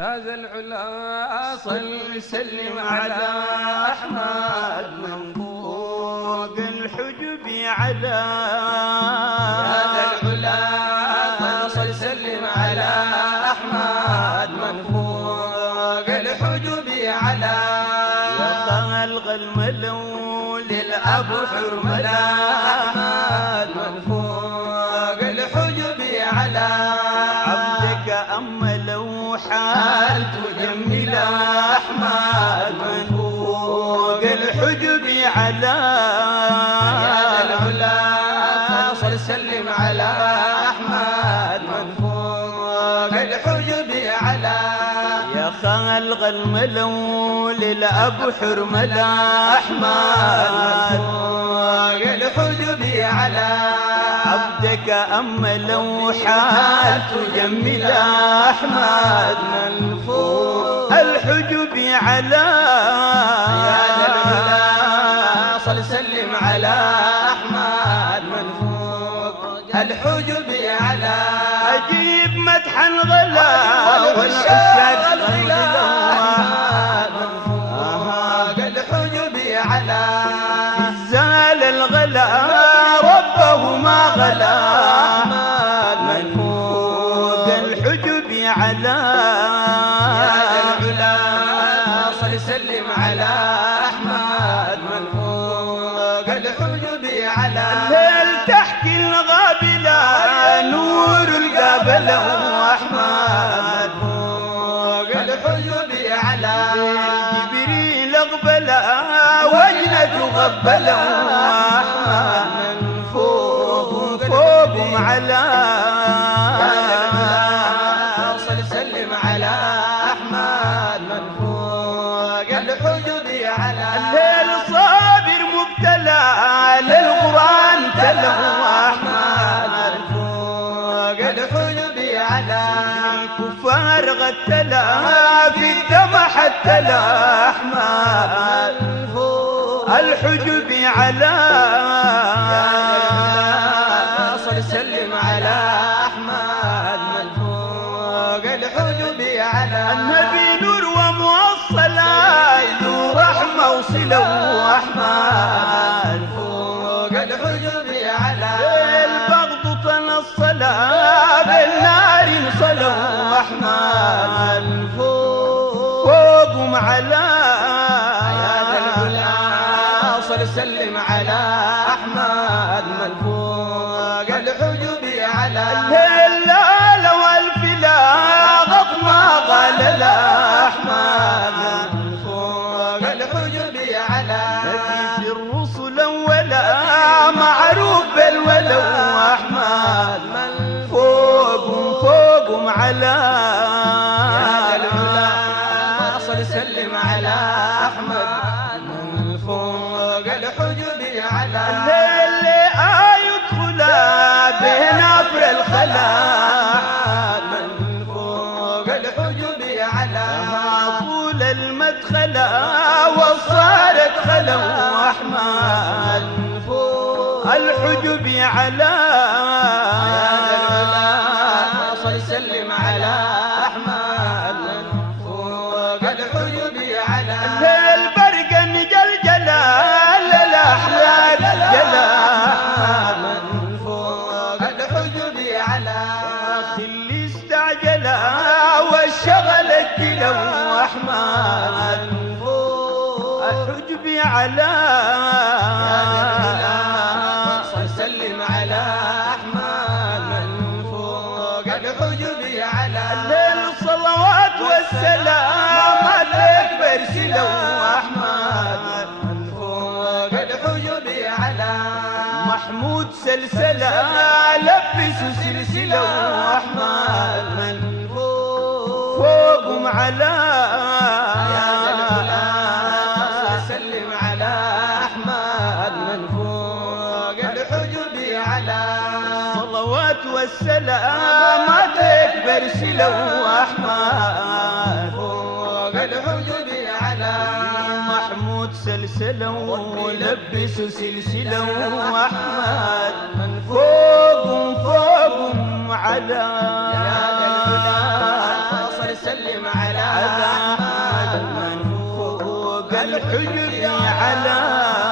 هذا العلا صل سلم على أحمد من فوق الحجب على هذا العلا صل سلم على أحمد من فوق الحجب على يا خلق الملو للأب حرملا أحمد من فوق الحجب على عبدك أملوا حالته جميلة أحمد من فوق الحجب على يا العلا صل سلم على أحمد من فوق الحجب على يا خلق الملو للأب حرملا أحمد من فوق الحجب على عبدك أملوا حالته جميلة أحمد من فوق الحجب على يا العلا صل سلم على أحمد من فوق الحجب على أجيب مدح الغلا والشاق الغلا أحمد من فوق الحجب على زال الغلا ربه ما غلا أحمد من فوق الحجب على يا العلا صل سلم على أحمد من فوق الحجب على الليل تحكي الغابلة نور القابلة أحمد فوق الحجب على جبريل أقبله وجنة غبله أحمد من فوق فوقهم على صل سلم على أحمد من فوق الحجب على الليل صابر مبتلى للقرآن تلو أحمد من فوق الحجب على الكفار غتلا في الدم حتى لا أحمد من فوق الحجب على صل سلم على أحمد من فوق الحجب على النبي نور وموصلا ذو رحمة وصله أحمد من فوق الحجب على البغض تنصلا بالنار انصلوا أحمد من فوق فوقهم على يا ذا العلا صل سلم على أحمد من فوق الحجب على الهلال والفلا غط ما قال لا أحمد من فوق الحجب على نبي الرسل ولا معروف بالولو أحمد من فوقهم على يا ذا العلا صل سلم على أحمد من فوق الحجب على اللي يدخل بين أفر الخلا أحمد من فوق الحجب على طول المدخل وصارت خلو أحمد من فوق الحجب على يا ذا العلا صل سلم على أحمد من فوق الحجب على البرق جلجلال الأحلال جلال من فوق الحجب على اللي استعجل والشغل التلو أحمد من فوق الحجب على صل سلم على أحمد من فوق الحجب على الصلوات والسلام عليك برسلوا أحمد من فوق الحجب على محمود سلسلة لبسوا سلسلة أحمد من فوق فوقهم على يا ذا العلا صل سلم على أحمد من فوق الحجب على الصلوات والسلام عليك برسلوا أحمد فوق الحجب على محمود سلسلة ولبسوا سلسلة أحمد من فوقهم على يا ذا العلا صل سلم على على أحمد من فوق الحجب على